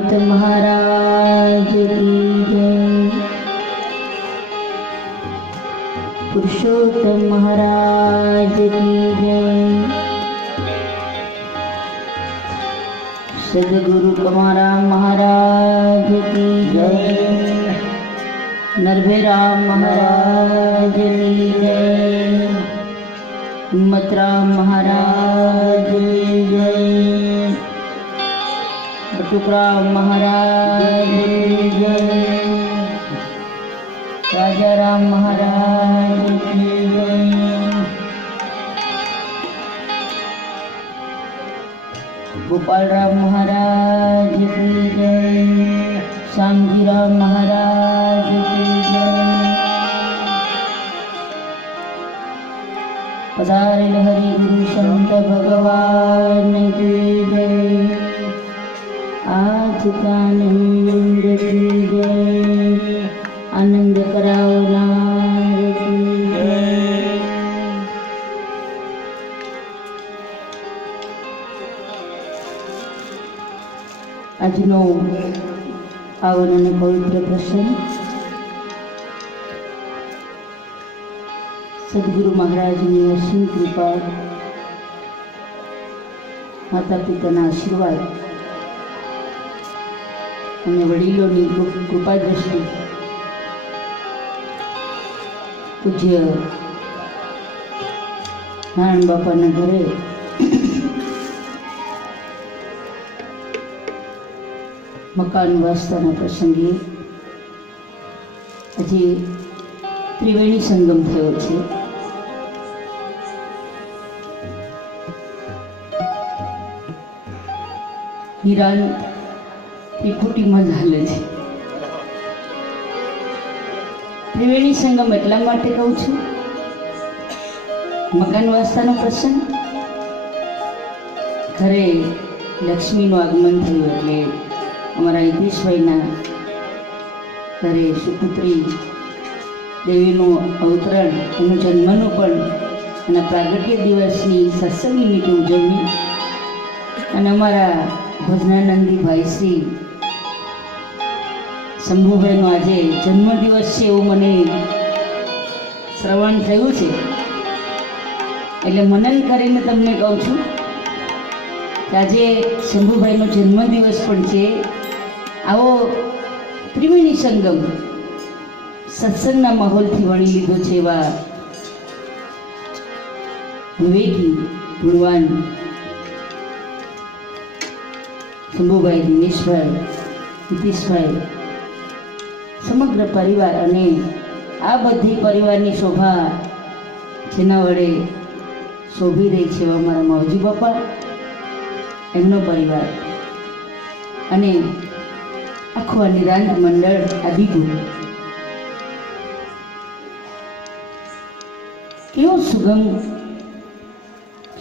संत महाराज की जय। पुरुषोत्तम महाराज की जय। सदगुरु कमाराम महाराज की जय। नरभेराम महाराज की जय। हिम्मतराम महाराज की जय। बटुकराम महाराज की जय। राजाराम महाराज की जय। गोपालराम महाराज की जय। श्यामजीराम महाराज की जय। पधारेल हरि गुरु संत भगवान की जय। आज का आनंद की जय। आनंद करावनार की जय। આજનો પાવન અને પવિત્ર પ્રસંગ સદગુરુ મહારાજની અસીમ કૃપા, માતા પિતાના આશીર્વાદ અને વડીલોની કૃપા દ્રષ્ટિ પૂજ્ય નારાયણ બાપાના ઘરે મકાન વાસ્તાના પ્રસંગે આજે ત્રિવેણી સંગમ થયો છે. હિરાન ત્રિપુટીમાં ચાલે છે. ત્રિવેણી સંગમ એટલા માટે કહું છું, મકાન વાસ્તાનો પ્રસંગ, ઘરે લક્ષ્મીનું આગમન થયું એટલે અમારા હિતેશભાઈના ઘરે સુપુત્રી દેવીનું અવતરણ, એનું જન્મનું પણ અને પ્રાગટ્ય દિવસની સત્સંગ નિમિત્તે ઉજવણી અને અમારા ભજનાનંદીભાઈ શ્રી શંભુભાઈનો આજે જન્મદિવસ છે એવું મને શ્રવણ થયું છે. એટલે મનન કરીને તમને કહું છું કે આજે શંભુભાઈનો જન્મદિવસ પણ છે. આવો ત્રિવેણી સંગમ સત્સંગના માહોલથી વણી લીધો છે એવા વિવેકી ગુણવાન શંભુભાઈ, દિનેશભાઈ, હિતેશભાઈ, સમગ્ર પરિવાર અને આ બધી પરિવારની શોભા જેના વડે શોભી રહી છે એવા મારા માવજી બાપા, એમનો પરિવાર અને આખું આ નિરાંત મંડળ આદિગુરુ. કેવો સુગમ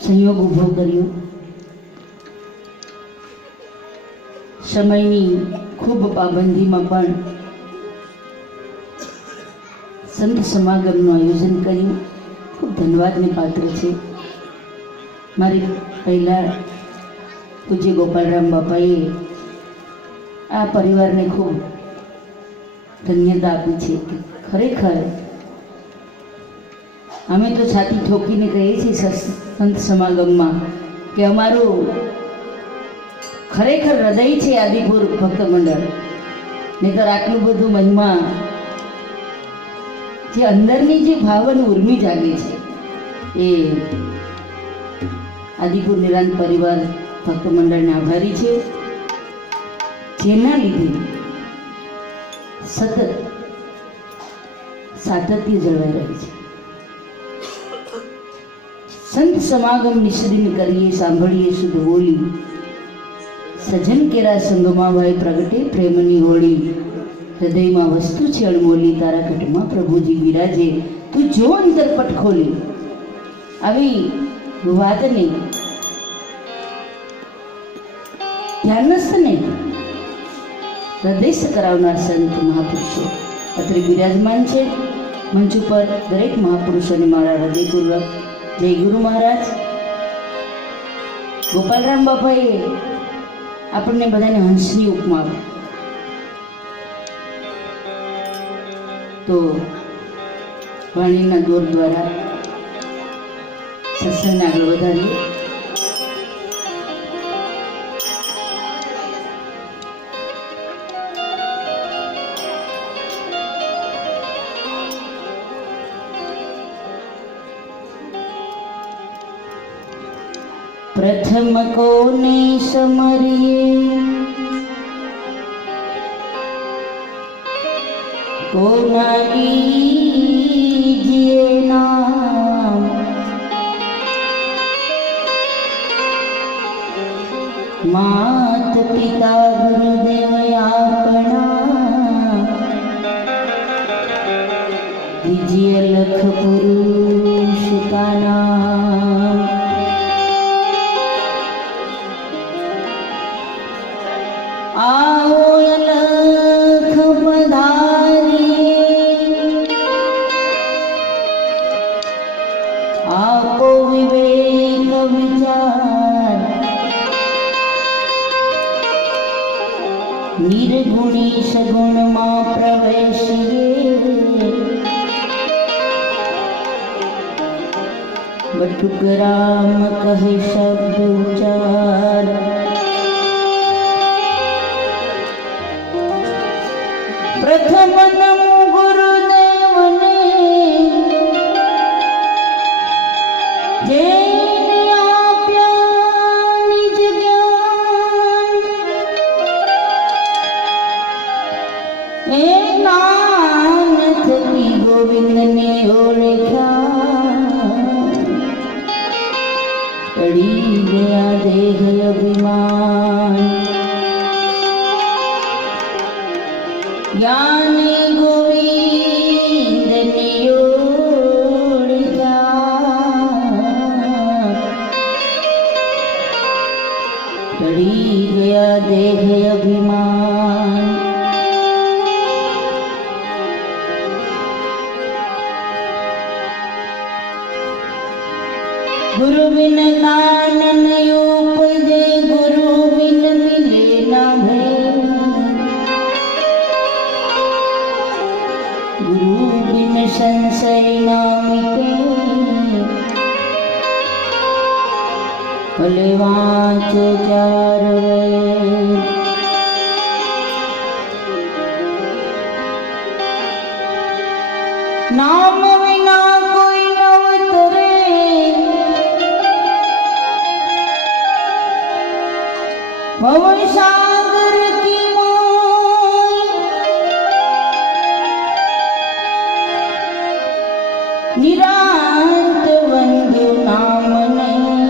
સંયોગ ઊભો કર્યો. સમયની ખૂબ પાબંદીમાં પણ સંત સમાગમનું આયોજન કર્યું. ખૂબ ધન્યવાદને પાત્ર છે. મારી પહેલાં પૂજ્ય ગોપાલરામ બાપાએ આ પરિવારને ખૂબ ધન્યતા આપી છે. ખરેખર અમે તો છાતી ઠોકીને કહીએ છીએ સંત સમાગમમાં કે અમારું ખરેખર હૃદય છે આદિપુર ભક્ત મંડળ. નહીંતર આટલું બધું મહિમા જે અંદરની જે ભાવન ઉર્મી જાગે છે એ આદિપુર નિરાંત પરિવાર ભક્ત મંડળને આભારી છે, જેના લીધે સતત સાતત્ય જળવાઈ રહે છે. સંત સમાગમ નિષદિન કરીએ, સાંભળીએ શુદ્ધ બોલી, સજન કેરા સંગમાં ભાઈ પ્રગટે પ્રેમની હોળી. હૃદયમાં વસ્તુ છે અણમોલી, તારા ઘટમાં પ્રભુજી બિરાજે, તું જો અંતરપટ ખોલી. આવી વાતને ધ્યાનસ્થ નહીં હૃદયસ્થ કરાવનાર સંત મહાપુરુષો અત્રે બિરાજમાન છે. મંચ ઉપર દરેક મહાપુરુષોને મારા હૃદયપૂર્વક જય ગુરુ મહારાજ. ગોપાલરામ બાપાએ આપણને બધાને હંસની ઉપમા આપે. તો વાણીના દોર દ્વારા સત્સંગને આગળ વધારીએ. प्रथम कोने समरिए को न लीजिए नाम, मात पिता गुरुदेव आपना दीजिए लख पुरुष का नाम. आओ अलख पधारिए, आपो विवेक विचार, निर्गुणी सगुण मां प्रवेशिए. बटुक राम कहे शब्द उचार, प्रथम नमो गुरुदेवने जेने आप्या निज ज्ञान. ए नानक की गोविंद ने ओळख्या, टળી गया देह अभिमान. ज्ञानी गोविंद ने ओळख्या, टળી गया देह अभिमान. गुरु बिन कानन उपजे, गुरु बिन मिले ना भेद. गुरु बिन संशय ना मिटे, भले वांच चार वेद. नाम विना कोई न उतरे, भव सागर की माय. निरांत वंदु नाम नहीं,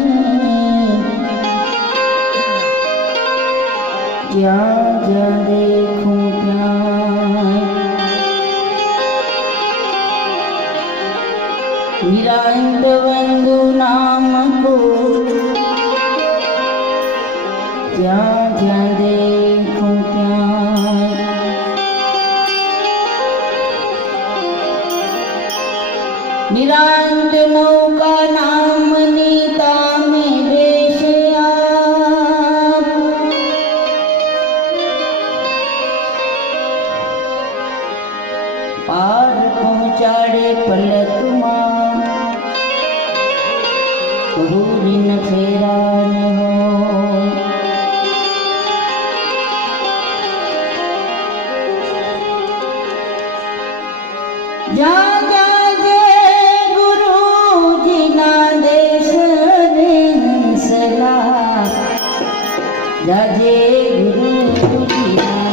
ज्યાં જ્યાં देखूं ત્યાં. निरांत वंदु नाम को, જ્યાં જ્યાં देखूं ત્યાં. निरांत नौका नामनी तामे बेसे आप. पार पहुँचाड़े पलकમાં, ભૂરી ન ફેરા ન હોય. જ્યાં જ્યાં જે ગુરુજીના દેશ ને હંસલા, જાજે ગુરુજીના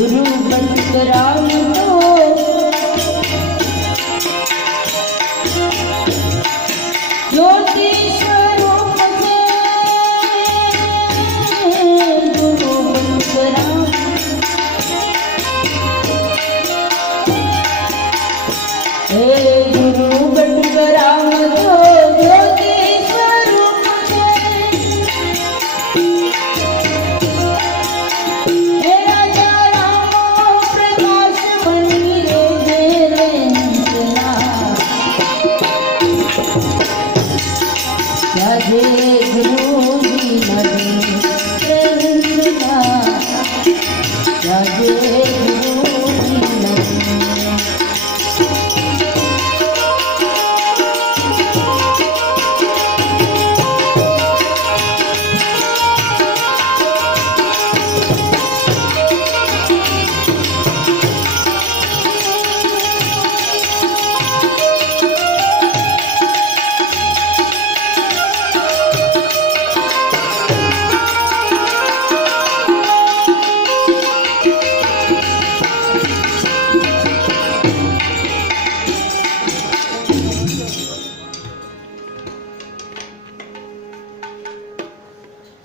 गुरु बंद राम तो ज्योति स्वरूप से गुरु बंद राम हे गुरु बंद राम तो ज्योति स्वरूप से हे राजा राम प्रकाश बनी रे अंजना राधे गुरु जी नदी अंजना राधे गुरु जी नदी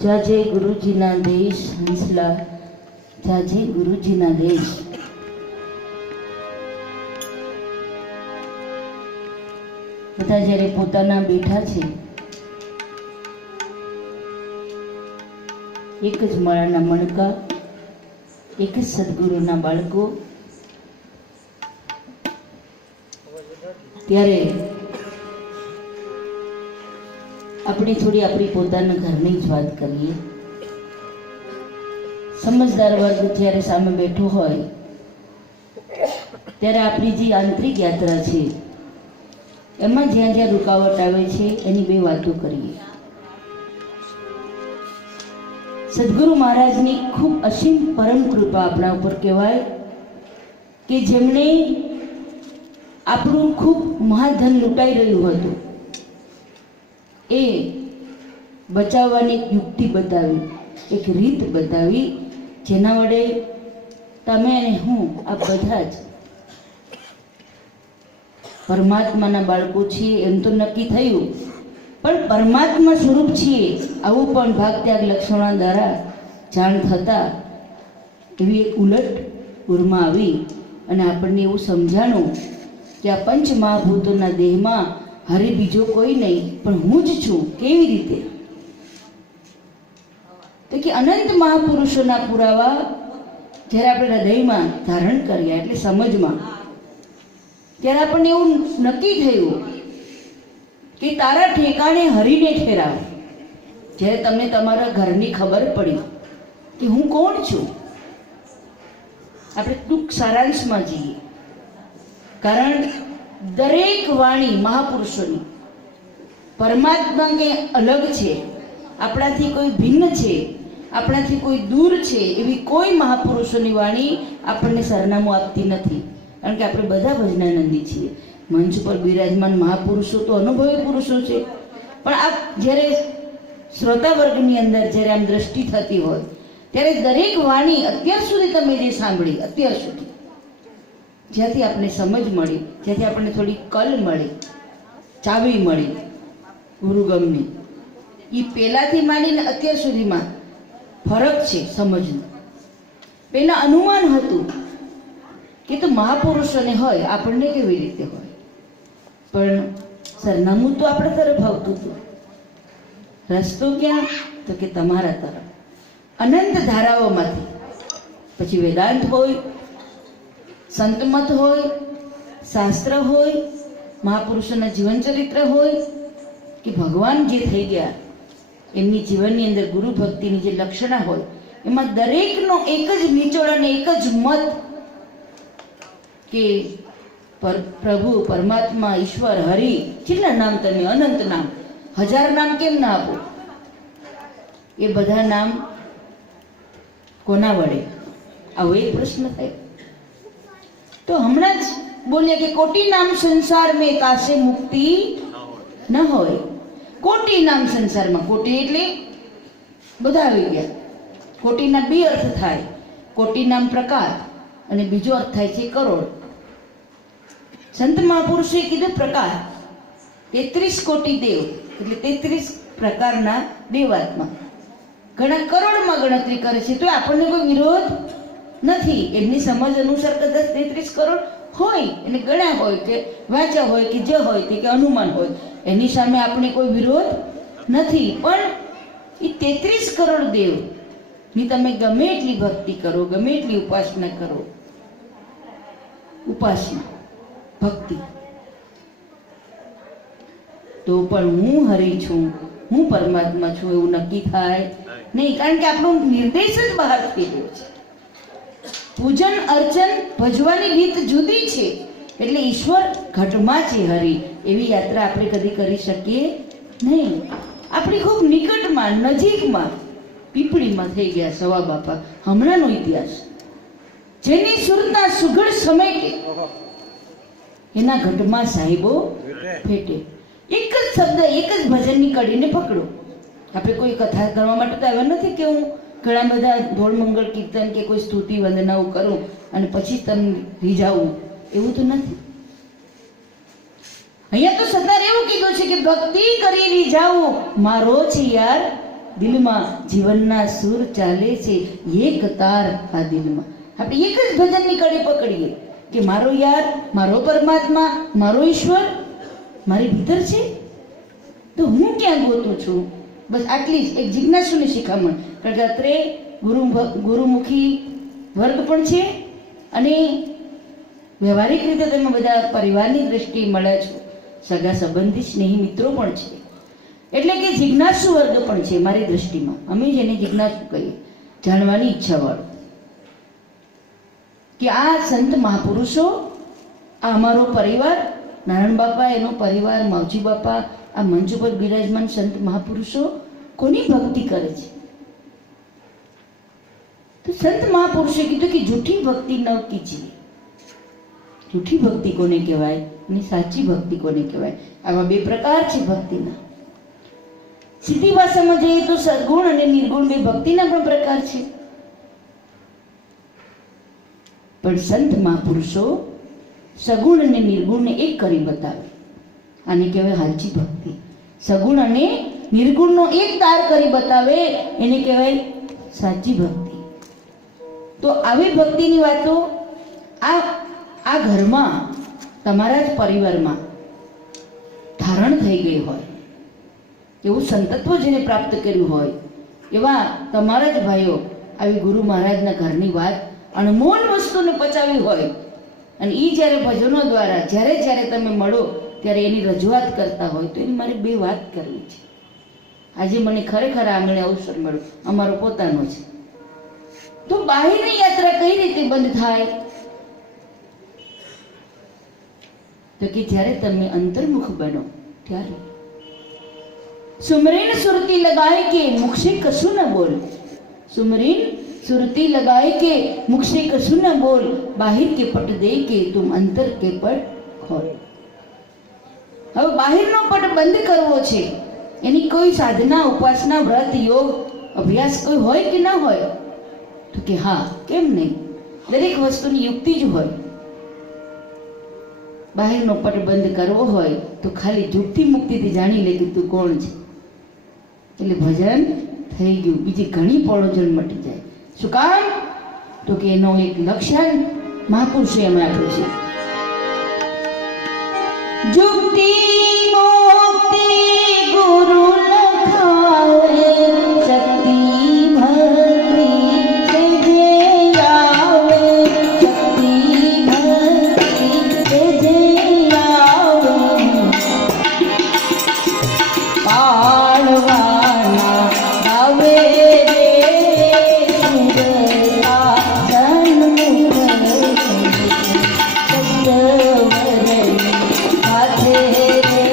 જાજે ગુરુજીના દેશ હંસલા જાજે ગુરુજીના દેશ બધા જ્યારે પોતાના બેઠા છે એક જ માળાના મણકા એક જ સદગુરુના બાળકો ત્યારે આપણે થોડી આપણી પોતાના ઘરની જ વાત કરીએ. સમજદાર વર્ગ જ્યારે સામે બેઠો હોય ત્યારે આપણી જે આંતરિક યાત્રા છે એમાં જ્યાં જ્યાં રૂકાવટ આવે છે એની બે વાતો કરીએ. સદગુરુ મહારાજની ખૂબ અસીમ પરમ કૃપા આપણા ઉપર કહેવાય કે જેમણે આપણું ખૂબ મહાધન લૂંટાઈ રહ્યું હતું એ બચાવવાની એક યુક્તિ બતાવી, એક રીત બતાવી, જેના વડે તમે અને હું આ બધા જ પરમાત્માના બાળકો છીએ એમ તો નક્કી થયું, પણ પરમાત્મા સ્વરૂપ છીએ આવું પણ ભાગ ત્યાગ લક્ષણો દ્વારા જાણ થતા એવી એક ઉલટ ઉર્મા આવી અને આપણને એવું સમજાણું કે આ પંચ મહાભૂતોના દેહમાં હરે બીજો કોઈ નહીં પણ હું જ છું. કેવી રીતે? તો કે અનંત મહાપુરુષોના પુરાવા જ્યારે આપણે હૃદયમાં ધારણ કર્યા એટલે સમજમાં, ત્યારે આપણને એવું નક્કી થયું કે તારા ઠેકાણે હરીને ઠેરાવ. જ્યારે તમને તમારા ઘરની ખબર પડી કે હું કોણ છું, આપણે ટૂંક સારાંશમાં જઈએ. કારણ દરેક વાણી મહાપુરુષોની પરમાત્મા કંઈ અલગ છે, આપણાથી કોઈ ભિન્ન છે, આપણાથી કોઈ દૂર છે એવી કોઈ મહાપુરુષોની વાણી આપણને સરનામું આપતી નથી. કારણ કે આપણે બધા ભજનાનંદી છીએ. મંચ પર બિરાજમાન મહાપુરુષો તો અનુભવી પુરુષો છે, પણ આ જ્યારે શ્રોતા વર્ગની અંદર જ્યારે આમ દ્રષ્ટિ થતી હોય ત્યારે દરેક વાણી અત્યાર સુધી તમે જે સાંભળી, અત્યાર સુધી જ્યાંથી આપણને સમજ મળી, જ્યાંથી આપણને થોડી કલ મળી, ચાવી મળી ગુરુગમની, એ પહેલાંથી માંડીને અત્યાર સુધીમાં ફરક છે સમજનો. પહેલાં અનુમાન હતું કે તો મહાપુરુષોને હોય, આપણને કેવી રીતે હોય, પણ સરનામું તો આપણા તરફ આવતું હતું. રસ્તો ક્યાં? તો કે તમારા તરફ. અનંત ધારાઓમાંથી પછી વેદાંત હોય, સંતમત હોય, શાસ્ત્ર હોય, મહાપુરુષોના જીવન ચરિત્ર હોય કે ભગવાન જે થઈ ગયા એમની જીવનની અંદર ગુરુ ભક્તિની જે લક્ષણા હોય, એમાં દરેકનો એક જ નિચોડ અને એક જ મત કે પ્રભુ પરમાત્મા ઈશ્વર હરિ, કેટલા નામ તમે, અનંત નામ, 1000 નામ કેમ ના આપો? એ બધા નામ કોના વડે? આવો એક પ્રશ્ન થયો. તો હમણાં જ બોલ્યા કે કોટી નામ સંસાર મેં કાશે મુક્તિ ન હોય. કોટી નામ સંસારમાં, કોટી એટલે બધા આવી ગયા. કોટીના બે અર્થ થાય. કોટી નામ પ્રકાર અને બીજો અર્થ થાય છે કરોડ. સંત મહાપુરુષે કીધું પ્રકાર, 33 કોટી દેવ એટલે 33 પ્રકારના દેવાત્મા. ઘણા કરોડમાં ગણતરી કરે છે તો આપણને કોઈ વિરોધ નથી. એમની સમજ અનુસાર કદાચ 33 કરોડ હોય એટલે ગણ્યા હોય કે વાંચ્યા હોય કે જે હોય તે કે અનુમાન હોય, એની સામે આપણે કોઈ વિરોધ નથી. પણ એ 33 કરોડ દેવ ની તમે ગમે એટલી ભક્તિ કરો, ગમે એટલી ઉપાસના કરો, ઉપાસના ભક્તિ, તો પણ હું હરિ છું, હું પરમાત્મા છું એવું નક્કી થાય નહીં. કારણ કે આપણો નિર્દેશ જ બહાર થઈ રહ્યો છે. પૂજન અર્ચન ભજવાની રીત જુદી છે. એટલે ઈશ્વર ઘટમાં છે હરિ, એવી યાત્રા આપણે કદી કરી શકીએ નહીં. આપણી ખૂબ નિકટમાં, નજીકમાં પીપળીમાં થઈ ગયા સવા બાપા, હમણાંનો ઇતિહાસ. જેની સુરતા સુઘડ સમેટે એના ઘટમાં સાહેબો ફેટે. એક જ શબ્દ, એક જ ભજનની કડીને પકડો. આપણે કોઈ કથા કરવા માટે તો આવ્યા નથી કે હું ઘણા બધા ધોળ મંગળ કીર્તન કે કોઈ સ્તુતિ વંદનાઓ કરું અને પછી તમને રીઝાવું, એવું તો નથી. અહીંયા તો સત્તાર એવું કીધું છે કે ભક્તિ કરી રીઝાવું મારો છે યાર દિલમાં, જીવનના સુર ચાલે છે એક તાર આ દિલમાં. આપણે એક જ ભજનની કડી પકડીએ કે મારો યાર, મારો પરમાત્મા, મારો ઈશ્વર મારી ભીતર છે, તો હું ક્યાં ગોતું છું? બસ આટલી જ એક જિજ્ઞાસુની શિખામણ. કારણ કે અત્રે ગુરુમુખી વર્ગ પણ છે અને વ્યવહારિક રીતે તમે બધા પરિવારની દ્રષ્ટિએ મળ્યા છો, સગા સંબંધી સ્નેહી મિત્રો પણ છે. એટલે કે જિજ્ઞાસુ વર્ગ પણ છે મારી દ્રષ્ટિમાં. અમે જેને જિજ્ઞાસુ કહીએ, જાણવાની ઈચ્છાવાળો, કે આ સંત મહાપુરુષો, આ અમારો પરિવાર, નારાયણ બાપા એનો પરિવાર, માવજી બાપા, આ મંચ ઉપર બિરાજમાન સંત મહાપુરુષો કોની ભક્તિ કરે છે? તો સંત મહાપુરુષે કીધું કે જૂઠી ભક્તિ ન કીજીએ. જૂઠી ભક્તિ કોને કહેવાય અને સાચી ભક્તિ કોને કહેવાય? આવા બે પ્રકાર છે ભક્તિના. સીધી ભાષામાં જઈએ તો સદગુણ અને નિર્ગુણ બે ભક્તિના પણ પ્રકાર છે. પણ સંત મહાપુરુષો સગુણ અને નિર્ગુણને એક કરી બતાવે. આને કહેવાય સાચી ભક્તિ. સગુણ અને નિર્ગુણનો એક તાર કરી બતાવે એને કહેવાય સાચી ભક્તિ. તો આવી ભક્તિની વાતો આ ઘરમાં, તમારા જ પરિવારમાં ધારણ થઈ ગઈ હોય, એવું સંતત્વ જેને પ્રાપ્ત કર્યું હોય, એવા તમારા જ ભાઈઓ આવી ગુરુ મહારાજના ઘરની વાત અણમોલ વસ્તુને પચાવી હોય અને એ જ્યારે ભજનો દ્વારા જ્યારે તમે મળો ત્યારે એની રજૂઆત કરતા હોય, તો એની મારે બે વાત કરવી છે. આજે મને ખરેખર આંગણે અવસર મળ્યો, અમારો પોતાનો છે. તો બાહ્યની યાત્રા કઈ રીતે બંધ થાય? તો કે જ્યારે તમે અંતર્મુખ બનો ત્યારે. સુમરીન સુરતી લગાય કે મુખ से કશું ન બોલ. सुमरीन सुरती लगाए के मुख से कछु न बोल, बाहिर के पट दे के तुम अंतर के पट खोल. હવે બાહિરનો પટ બંધ કરવો છે, એની કોઈ સાધના, ઉપાસના, વ્રત, યોગ, અભ્યાસ કોઈ હોય કે ના હોય? તો કે હા, કેમ નહીં? દરેક વસ્તુની યુક્તિ જ હોય. બાહિરનો પટ બંધ કરવો હોય તો ખાલી ઝૂકથી મુક્તિથી જાણી લે કે તું કોણ છે, એટલે ભજન થઈ ગયું. બીજી ઘણી પળોજણ મટી જાય. શું કામ? તો કે એનો એક લક્ષણ મહાપુરુષે એમ આપ્યું છે. जुक्ति मुक्ति गुरु लखावे, शक्ति भक्ति से जे आवे, शक्ति भक्ति से जे आवे, पाड़वाना गावे रे सुरता सन्मुख सत्यवरण हाथे रे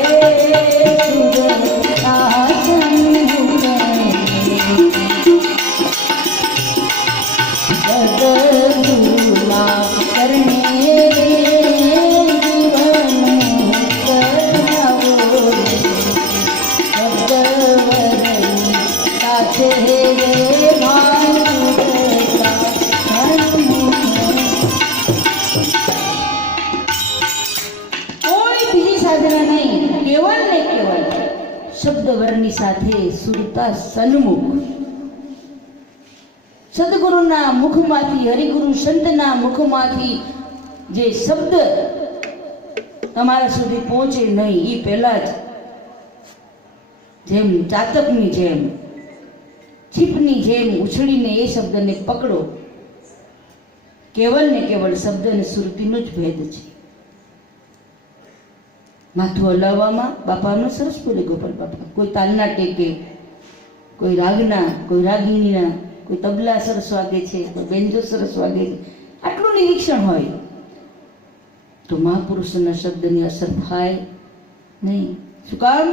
સાથે સુરતા સન્મુખ. સદગુરુના મુખમાંથી, હરિગુરુ સંતના મુખમાંથી જે શબ્દ તમારા સુધી પહોંચે નહીં એ પહેલા જ જેમ ચાતકની જેમ, છીપની જેમ ઉછળીને એ શબ્દને પકડો. કેવલ ને કેવલ શબ્દ અને સુરતીનો જ ભેદ છે. માથું હલાવવામાં બાપાનો સરસ બોલે ગોપાલ બાપા, કોઈ તાલના ટેકે, કોઈ રાગના, કોઈ રાગિણીના, કોઈ તબલા સરસ વાગે છે, કોઈ બેન્જો સરસ વાગે છે, આટલું નિરીક્ષણ હોય તો મહાપુરુષોના શબ્દની અસર થાય નહીં. શું કામ?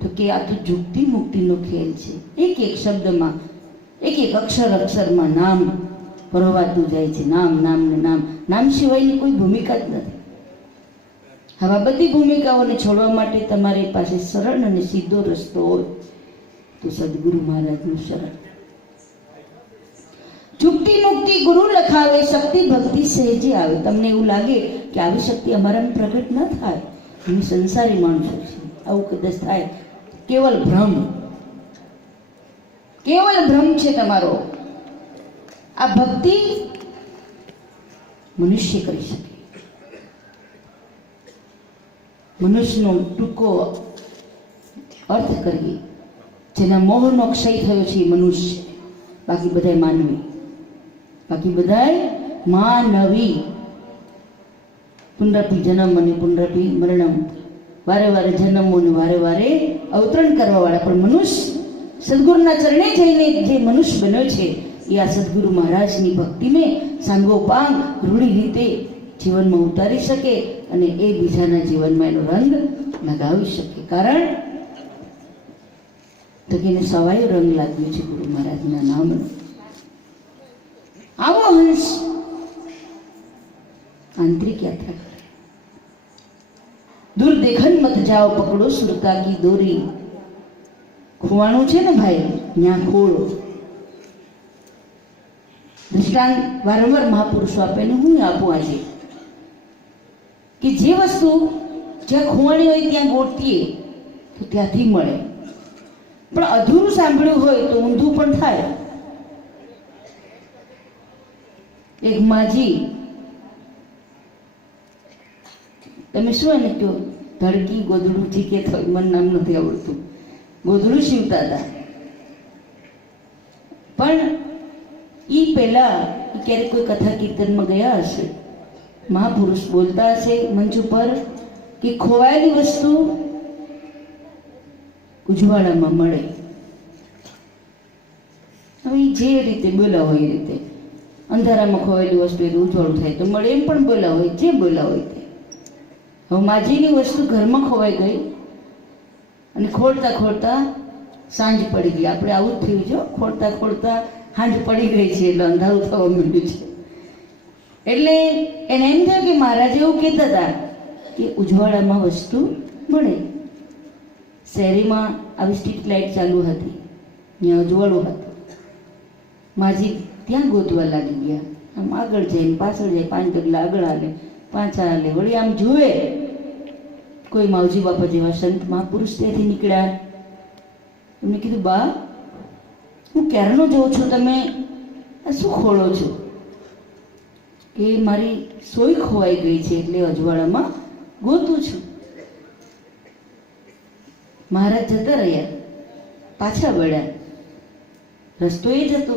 તો કે આ તો જુક્તિ મુક્તિનો ખેલ છે. એક એક શબ્દમાં, એક એક અક્ષરમાં નામ પરોવાતું જાય છે. નામ, નામ ને નામ. નામ સિવાયની કોઈ ભૂમિકા જ નથી. આવા બધી ભૂમિકાઓને છોડવા માટે તમારી પાસે સરળ અને સીધો રસ્તો હોય તો સદગુરુ મહારાજનું શરણ. જુક્તિ મુક્તિ ગુરુ લખાવે, શક્તિ ભક્તિ સહેજે આવે. તમને એવું લાગે કે આવી શક્તિ અમારામાં પ્રગટ ન થાય, અમે સંસારી માણસો છે, આવું કદાચ થાય, કેવલ ભ્રમ, કેવલ ભ્રમ છે તમારો. આ ભક્તિ મનુષ્ય કરી શકે. મનુષ્યનો ટૂંકો અર્થ કરીએ, જેના મોહનો ક્ષય થયો છે એ મનુષ્ય, બાકી બધાય માનવી, બાકી બધાય માનવી. પુનરપી જન્મ અને પુનરપી મરણમ, વારે વારે જન્મો અને વારે વારે અવતરણ કરવા વાળા. પણ મનુષ્ય સદગુરુના ચરણે જઈને જે મનુષ્ય બન્યો છે એ આ સદગુરુ મહારાજની ભક્તિને સાંગોપાંગ રૂઢી રીતે જીવનમાં ઉતારી શકે અને એ બીજાના જીવનમાં એનો રંગ લગાવી શકે. કારણ તો કે એને સવાયો રંગ લાગ્યો છે ગુરુ મહારાજના નામનો. આવો હંસ આંતરિક યાત્રા કરે. દૂર દેખન મત જાઓ, પકડો સુરતા કી દોરી. ખોવાણું છે ને ભાઈ, ત્યાં ખોળો. દૃષ્ટાંત વારંવાર મહાપુરુષો આપે ને હું આપું આજે, કે જે વસ્તુ જ્યાં ખોવાણી હોય ત્યાં ગોતીએ તો ત્યાંથી મળે. પણ અધૂરું સાંભળ્યું હોય તો ઊંધું પણ થાય. એક માજી, તમે શું એને કહો, ધડકી ગોદડું ચીકે થયું, મને નામ નથી આવડતું, ગોદડું સીવતા હતા. પણ એ પહેલા ક્યારેક કોઈ કથા કીર્તનમાં ગયા હશે, મહાપુરુષ બોલતા હશે મંચ ઉપર કે ખોવાયેલી વસ્તુ ઉજવાળામાં મળે. હવે જે રીતે બોલા હોય એ રીતે, અંધારામાં ખોવાયેલી વસ્તુ એટલે ઉજવાળું થાય તો મળે, એમ પણ બોલા હોય, જે બોલા હોય તે. હવે માજીની વસ્તુ ઘરમાં ખોવાઈ ગઈ અને ખોલતા ખોલતા સાંજ પડી ગઈ. આપણે આવું જ થયું છે, ખોલતા ખોલતા સાંજ પડી ગઈ છે એટલે અંધારું થવા માંડ્યું છે. એટલે એને એમ થયું કે મહારાજ એવું કહેતા હતા કે ઉજવાળામાં વસ્તુ મળે. શહેરીમાં આવી સ્ટ્રીટ લાઇટ ચાલુ હતી, ત્યાં ઉજવાળું હતું. માજી ત્યાં ગોતવા લાગી ગયા. આમ આગળ જાય, પાછળ જાય, 5 ડગલા આગળ હાલે, પાછા હાલે, વળી આમ જુએ કોઈ માવજી બાપા જેવા સંત મહાપુરુષ ત્યાંથી નીકળ્યા. એમને કીધું, બા હું ક્યારનો જોઉં છું, તમે આ શું ખોળો છો? કે મારી સોય ખોવાઈ ગઈ છે એટલે અજવાળામાં ગોતું છું. મહારાજ જતા રહ્યા, પાછા વળ્યા. રસ્તો એ જ હતો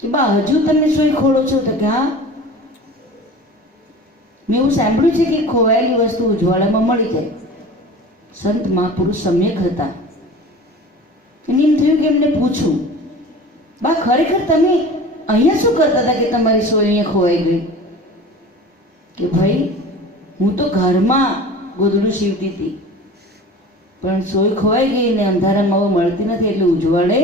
કે બા હજુ તમે સોય ખોળો છો? તો કે હા, મેં એવું સાંભળ્યું છે કે ખોવાયેલી વસ્તુ ઉજવાળામાં મળી જાય. સંત મહાપુરુષ સમ્યક હતા. એને એમ થયું કે એમને પૂછું, બા ખરેખર તમે અહીંયા શું કરતા હતા કે તમારી સોય અહીંયા ખોવાઈ ગઈ? કે ભાઈ હું તો ઘરમાં ગોદડું સીવતી હતી, પણ સોય ખોવાઈ ગઈ ને અંધારામાં હવે મળતી નથી એટલે ઉજવાળે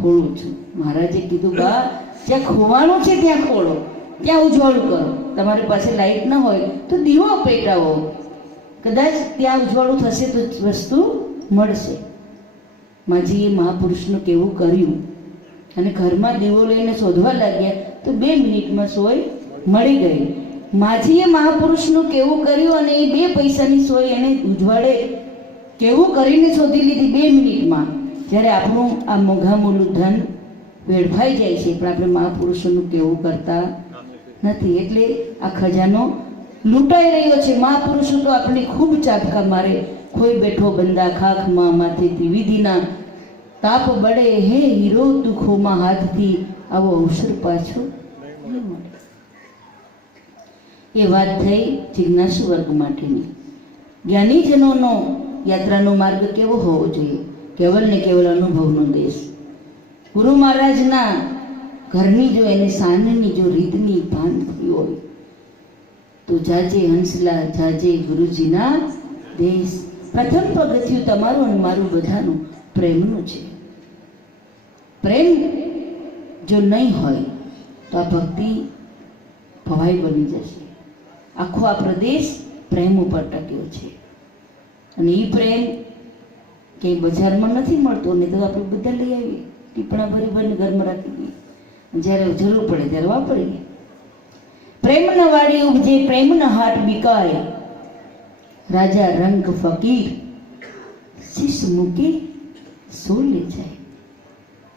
ખોળું છું. મહારાજે કીધું, બા જ્યાં ખોવાનું છે ત્યાં ખોળો, ત્યાં ઉજવાળું કરો. તમારી પાસે લાઈટ ન હોય તો દીવો પેટાવો, કદાચ ત્યાં ઉજવાળું થશે તો વસ્તુ મળશે. માજીએ મહાપુરુષનું કેવું કર્યું અને ઘરમાં દીવો લઈને શોધવા લાગ્યા તો 2 મિનિટમાં સોય મળી ગઈ. માજીએ મહાપુરુષનું કેવું કર્યું અને એ 2 પૈસાની સોય એને ઉજવાડે કેવું કરીને શોધી લીધી 2 મિનિટમાં. જ્યારે આપણું આ મોઘામૂલું ધન વેડફાઈ જાય છે, પણ આપણે મહાપુરુષોનું કેવું કરતા નથી. એટલે આ ખજાનો લૂંટાઈ રહ્યો છે. મહાપુરુષો તો આપણને ખૂબ ચાપકા મારે. ખોઈ બેઠો બંદા ખાખ માં માથેથી વિધિના તાપ બળે, હે હીરો તું ખોમાં હાથથી, આવો અવસર પાછો નહીં મળે. એ વાત થઈ જિજ્ઞાસુ વર્ગ માટેની. જ્ઞાનીજનોનો યાત્રાનો માર્ગ કેવો હોવો જોઈએ? કેવલ ને કેવલ અનુભવનો દેશ. ગુરુ મહારાજના ઘરની જો એને સાનની જો રીતની ભાન થઈ હોય તો જાજે હંસલા જાજે ગુરુજીના દેશ. પ્રથમ પગથિયું તમારું અને મારું બધાનું પ્રેમનું છે. પ્રેમ જો નહીં હોય તો આ ભક્તિ ભવાઈ બની જશે. આખો આ પ્રદેશ પ્રેમ ઉપર ટક્યો છે અને એ પ્રેમ ક્યાંય બજારમાં નથી મળતો. ને તો આપણે બધા લઈ આવીએ, ટીપણા ભરી ભરીને ઘરમાં રાખી દઈએ, જ્યારે જરૂર પડે ત્યારે વાપરીએ. પ્રેમના વાડી ઉપજે પ્રેમના હાટ બીકાય, રાજા રંગ ફકીર શીશ મૂકી સો લે જાય.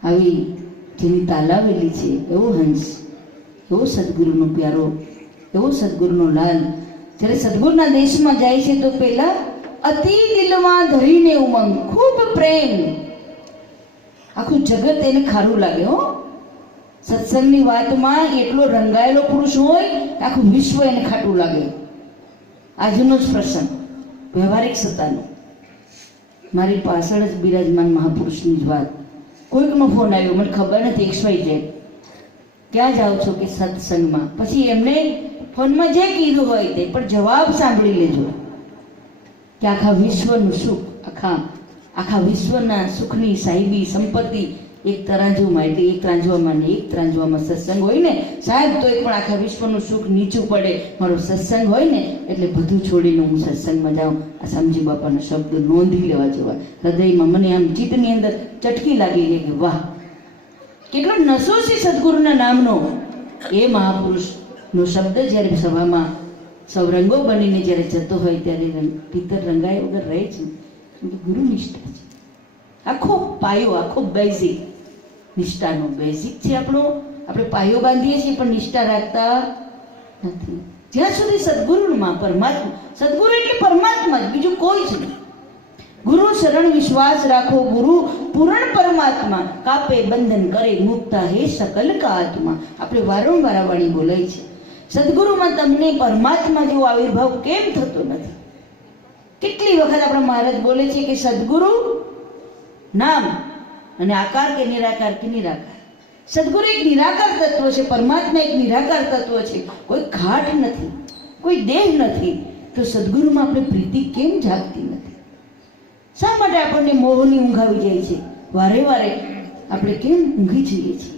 આવી જેની તાલાવેલી છે એવો હંસ, એવો સદગુરુનો પ્યારો, એવો સદગુરુનો લાલ જ્યારે સદગુરુના દેશમાં જાય છે તો પેલા અતિ દિલમાં ધરીને ઉમંગ, ખૂબ પ્રેમ. આખું જગત એને ખારું લાગે. હો, સત્સંગની વાતમાં એટલો રંગાયેલો પુરુષ હોય આખું વિશ્વ એને ખાટું લાગે. આજનો જ પ્રસંગ વ્યવહારિક સત્તાનો. મારી પાછળ જ બિરાજમાન મહાપુરુષની જ વાત. કોઈકનો ફોન આવ્યો, મને ખબર નથી, XYZ ક્યાં જાઓ છો કે સત્સંગમાં. પછી એમને ફોનમાં જે કીધું હોય તે પણ જવાબ સાંભળી લેજો કે આખા વિશ્વનું સુખ, આખા વિશ્વના સુખની સાહેબી સંપત્તિ એક તરાજુમાં, એટલે એક ત્રાંજવામાં ને એક ત્રાંજવામાં સત્સંગ હોય ને સાહેબ, તો પણ આખા વિશ્વનું સુખ નીચું પડે. મારો સત્સંગ હોય ને એટલે બધું છોડીને હું સત્સંગમાં જાઉં. આ સમજી બાપાના શબ્દ નોંધી લેવા જેવા. હૃદયમાં મને આમ ચિત્તની અંદર ચટકી લાગી ગઈ કે વાહ, કેટલો નશો છે સદગુરુના નામનો. એ મહાપુરુષનો શબ્દ જ્યારે સભામાં સૌરંગો બનીને જ્યારે જતો હોય ત્યારે ભીતર રંગાય વગર રહે છે. ગુરુ નિષ્ઠા છે, આખો પાયો, આખો બેઝિક નિષ્ઠાનો બેઝિક છે આપણો. આપણે પાયો બાંધીએ છીએ પણ નિષ્ઠા રાખતા નથી. જ્યાં સુધી સદગુરુમાં પરમાત્મા, સદગુરુ એટલે પરમાત્મા જ, બીજું કોઈ જ નહીં. ગુરુ શરણ વિશ્વાસ રાખો, ગુરુ પૂર્ણ પરમાત્મા, કાપે બંધન કરે મુક્તા હે સકલ કા આત્મા. આપણે વારંવાર આ વાણી બોલાય છે. સદગુરુમાં તમને પરમાત્મા જેવો આવિર્ભાવ કેમ થતો નથી? કેટલી વખત આપણા મહારાજ બોલે છે કે સદગુરુ નામ અને આકાર કે નિરાકાર કે નિરાકાર. સદગુરુ એક નિરાકાર તત્વ છે, પરમાત્મા એક નિરાકાર તત્વ છે. કોઈ ઘાટ નથી, કોઈ દેહ નથી. તો સદગુરુમાં આપણે પ્રીતિ કેમ જાગતી નથી? શા માટે આપણને મોહની ઊંઘ આવી જાય છે? વારે વારે આપણે કેમ ઊંઘી જઈએ છીએ?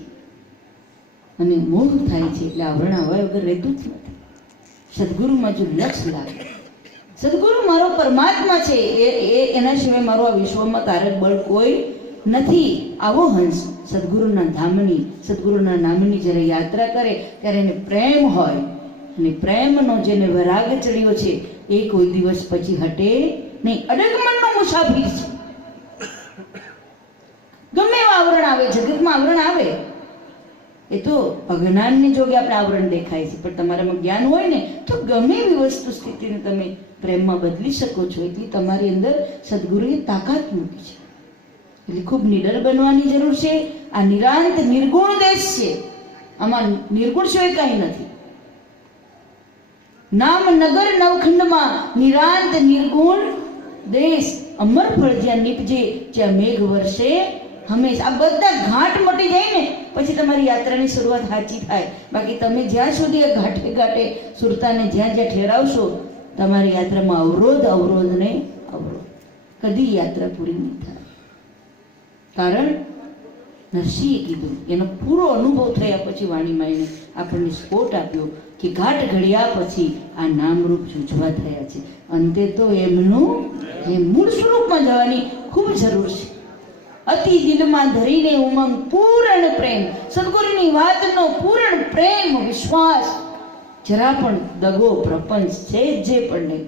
અને મોહ થાય છે એટલે આવરણ આવવા વગર રહેતું જ નથી. સદગુરુમાં જો લક્ષ લાગે, સદગુરુ મારો પરમાત્મા છે, એના સિવાય મારો આ વિશ્વમાં તારક બળ કોઈ નથી. આવો હંસ સદગુરુના ધામની, સદગુરુના નામની જ્યારે યાત્રા કરે ત્યારે એને પ્રેમ હોય. અને પ્રેમનો જેને વરાગ ચડ્યો છે એ કોઈ દિવસ પછી હટે નહીં. અડગમનનો મુસાફિર છે. ગમે એવા આવરણ આવે, જગતમાં આવરણ આવે, એ તો અજ્ઞાનની જોગે આપણે આવરણ દેખાય છે. પણ તમારામાં જ્ઞાન હોય ને તો ગમે એવી વસ્તુ સ્થિતિને તમે પ્રેમમાં બદલી શકો છો. એટલી તમારી અંદર સદગુરુએ તાકાત મૂકી છે. એટલે ખૂબ નિડર બનવાની જરૂર છે. આ નિરાંત નિર્ગુણ દેશ છે, આમાં નિર્ગુણ સિવાય કાંઈ નથી. નામ નગર નવખંડમાં નિરાંત નિર્ગુણ દેશ, અમર ફળ જ્યાં નીપજે, જ્યાં મેઘ વર્ષે હંમેશા. આ બધા ઘાટ મટી જાય ને પછી તમારી યાત્રાની શરૂઆત સાચી થાય. બાકી તમે જ્યાં સુધી આ ઘાટે ઘાટે સુરતાને જ્યાં જ્યાં ઠેરાવશો, તમારી યાત્રામાં અવરોધ ને અવરોધ, કદી યાત્રા પૂરી નહીં થાય. કારણ નરસિંહે કીધું, એનો પૂરો અનુભવ થયા પછી વાણીમાં એને આપણને સ્ફોટ આપ્યો કે ઘાટ ઘડ્યા પછી આ નામરૂપ જૂજવા થયા છે. અંતે તો એમનું એ મૂળ સ્વરૂપમાં જવાની ખૂબ જરૂર છે. અતિ દિલમાં ધરીને ઉમંગ, પૂર્ણ પ્રેમ, સદગુરુની વાતનો પૂર્ણ પ્રેમ, વિશ્વાસ, જરા પણ દગો પ્રપંચ છે જે પણ નહીં.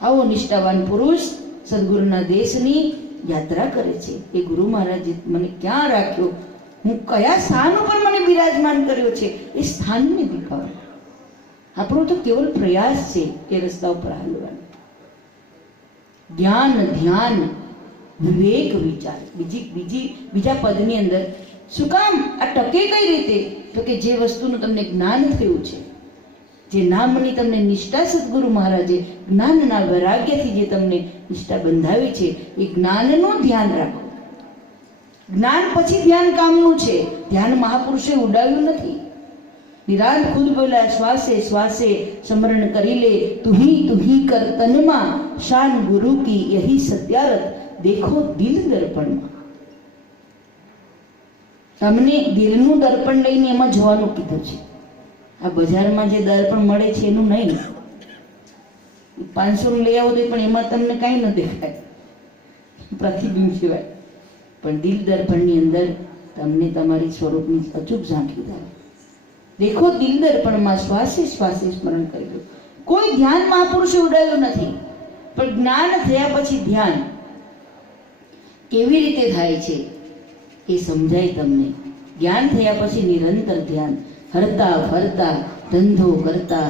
આવો નિષ્ઠાવાન પુરુષ સદગુરુના દેશની યાત્રા કરે છે. એ ગુરુ મહારાજે મને ક્યાં રાખ્યો, હું કયા સ્થાન ઉપર મને બિરાજમાન કર્યો છે, એ સ્થાનને દેખાડો. આપણો તો કેવલ પ્રયાસ છે એ રસ્તા ઉપર હાલવાનો. જ્ઞાન, ધ્યાન, વિવેક, વિચાર. બીજા પદની અંદર શું કામ આ ટકે કઈ રીતે? તો કે જે વસ્તુનું તમને જ્ઞાન થયું છે, જે નામની તમને નિષ્ઠા સદગુરુ મહારાજે જ્ઞાનના વૈરાગ્યથી જે તમને નિષ્ઠા બંધાવી છે, એ જ્ઞાનનું ધ્યાન રાખો. જ્ઞાન પછી ધ્યાન કામનું છે. ધ્યાન મહાપુરુષે ઉડાવ્યું નથી. નિરાંત ખુદ બોલ્યા, શ્વાસે શ્વાસે સ્મરણ કરી લે, તુહી કર તનમાં, શાન ગુરુ કી યહી સત્યારત, દેખો દિલ દર્પણમાં. તમને દિલનું દર્પણ લઈને એમાં જોવાનું કીધું છે. આ બજારમાં જે દર્પણ મળે છે એનું નહીં. 500 નું લઈ આવો તો પણ એમાં તમને કાંઈ ન દેખાય પ્રતિબિંબ સિવાય. પણ દિલ દર્પણની અંદર તમને તમારી સ્વરૂપની અચૂક ઝાંખી થાય. દેખો દિલ દર્પણમાં, શ્વાસે શ્વાસે સ્મરણ કરી લો. કોઈ ધ્યાન મહાપુરુષે ઉડાવ્યું નથી, પણ જ્ઞાન થયા પછી ધ્યાન કેવી રીતે થાય છે એ સમજાય તમને. જ્ઞાન થયા પછી નિરંતર ધ્યાન, હરતા ફરતા ધંધો કરતા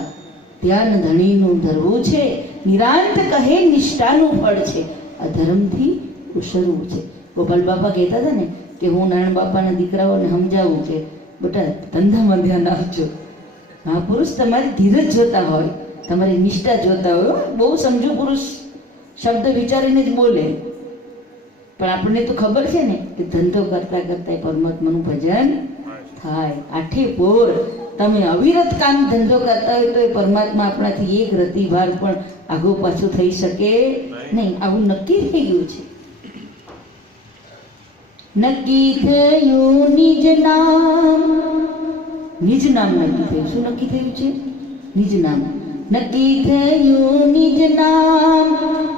ધ્યાન ધણીનું ધરવું છે. નિરાંત કહે નિષ્ઠાનું ફળ છે, આ ધર્મથી ઉછરવું છે. ગોપાલ બાપા કહેતા હતા ને કે હું નારાયણ બાપાના દીકરાઓને સમજાવું કે બેટા ધંધામાં ધ્યાન આપજો. મહાપુરુષ તમારી ધીરજ જોતા હોય, તમારી નિષ્ઠા જોતા હોય. બહુ સમજુ પુરુષ શબ્દ વિચારીને જ બોલે, પણ આપણને તો ખબર છે ને કે ધંધો કરતા કરતા પરમાત્માનું ભજન થાય. આઠે પોર તમે અવિરત કામ ધંધો કરતા હોય તો એ પરમાત્મા આપણાથી એક રતિભાર પણ આગો પાછું થઈ શકે નહીં. આવું નક્કી થઈ ગયું છે. નક્કી થયું નિજ નામ. નિજ નામ નક્કી થયું. શું નક્કી થયું છે? નિજ નામ. નક્કી થયું નિજ નામ,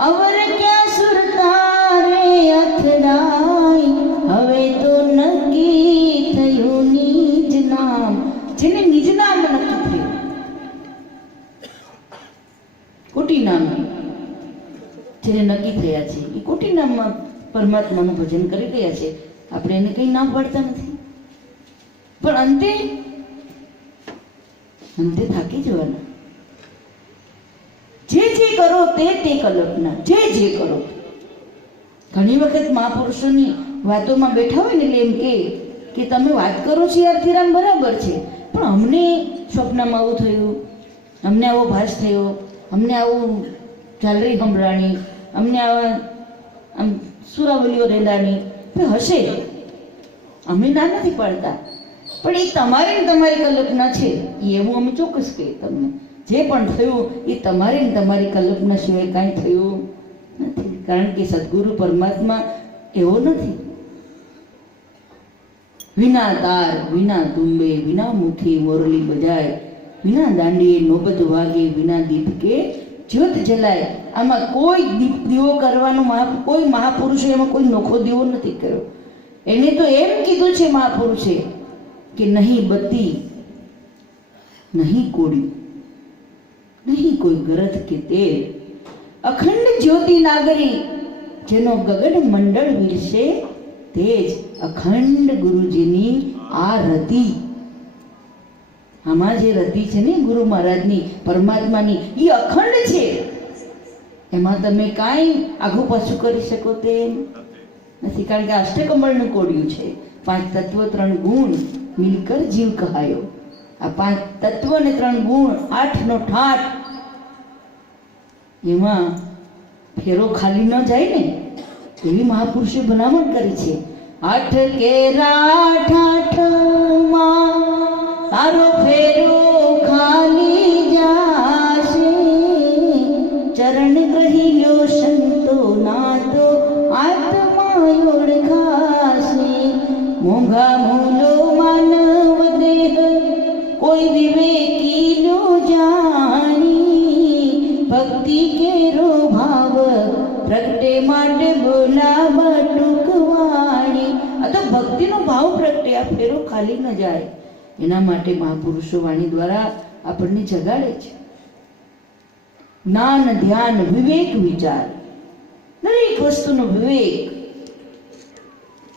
અવર ક્યાં સુરતા રે અથડાઈ, હવે તો નક્કી થયું નિજ નામ. જેને નિજ નામ નક્કી થયું, કોટી નામ જેને નક્કી થયા છે, એ કોટી નામમાં પરમાત્માનું ભજન કરી રહ્યા છે. આપણે એને કંઈ ના પાડતા નથી, પણ અંતે થાકી જવાના. જે કરો તે કલ્પના, જે કરો. ઘણી વખત મહાપુરુષોની વાતોમાં બેઠા હોય ને એટલે એમ કે તમે વાત કરો છો યાર થીરામ બરાબર છે, પણ અમને સ્વપ્નમાં આવું થયું, અમને આવો ભાસ થયો, અમને આવું ઝાલરી સંભળાણી, અમને આવા આમ સુરાવલીઓ રેંદાણી. હશે, અમે ના નથી પાડતા, પણ એ તમારી ને તમારી કલ્પના છે. એવું અમે ચોક્કસ કહીએ તમને. જે પણ થયું એ તમારી ને તમારી કલ્પના સિવાય કાંઈ થયું નથી. કારણ કે સદગુરુ પરમાત્મા એવો નથી. વિના તાર, વિના તુંબે, વિના મુખી મોરલી બજાય, વિના દાંડીએ નોબત વાગે, વિના દીપકે જ્યોત જલાય. આમાં કોઈ દીવો કરવાનો કોઈ મહાપુરુષે એમાં કોઈ નોખો દીવો નથી કર્યો. એને તો એમ કીધું છે મહાપુરુષે કે નહીં બત્તી, નહીં કોડી, નહીં કોઈ ગરજ કે તેલ, અખંડ જ્યોતિ નાગરી, જેનો ગગન મંડળ વિરસે તેજ અખંડ ગુરુજીની આ રતિ. આમાં જે રતિ છે ને ગુરુ મહારાજની, પરમાત્માની, એ અખંડ છે. એમાં તમે કાંઈ આઘું પાછું કરી શકો તેમ નથી. કારણ કે અષ્ટકમળનું કોડ્યું છે. 5 તત્વ 3 ગુણ મિલકર જીવ કહાયો. આ 5 તત્વ ને 3 ગુણ, 8 નો ઠાઠ, એમાં ફેરો ખાલી ન જાય ને એવી મહાપુરુષે બનાવટ કરી છે. 8 કેરા ઠાઠમાં તારો ફેરો ખાલી જાશે, ચરણ ગ્રહી લ્યો સંતો ના તો આત્મા ઓળખાશે. મોંઘા મૂલો માનવ દેહ કોઈ વિવેકી લો જાણી, ભક્તિ કેરો ભાવ પ્રગટે માટે બોલાવ ટૂંકવાણી. આ તો ભક્તિનો ભાવ પ્રગટે, આ ફેરો ખાલી ન જાય એના માટે મહાપુરુષો વાણી દ્વારા આપણને જગાડે છે. જ્ઞાન, ધ્યાન, વિવેક, વિચાર. દરેક વસ્તુનો વિવેક.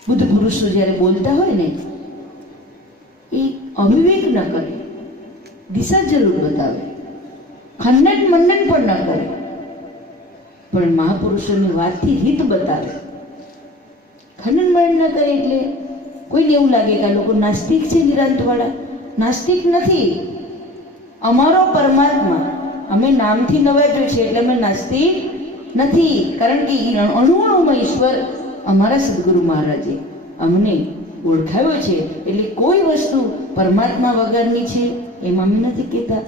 બુદ્ધ પુરુષો જ્યારે બોલતા હોય ને એ અવિવેક ન કરે, દિશા જરૂર બતાવે, ખંડન મંડન પણ ન કરે, પણ મહાપુરુષોની વાતથી રીત બતાવે. ખંડન મંડન ન કરે એટલે કોઈને એવું લાગે કે આ લોકો નાસ્તિક છે. નિરાંતવાળા નાસ્તિક નથી. અમારો પરમાત્મા અમે નામથી નવાજ્યો છે એટલે અમે નાસ્તિક નથી. કારણ કે અણુઅણુમાં ઈશ્વર અમારા સદગુરુ મહારાજે અમને ઓળખાવ્યો છે. એટલે કોઈ વસ્તુ પરમાત્મા વગરની છે એમ અમે નથી કહેતા.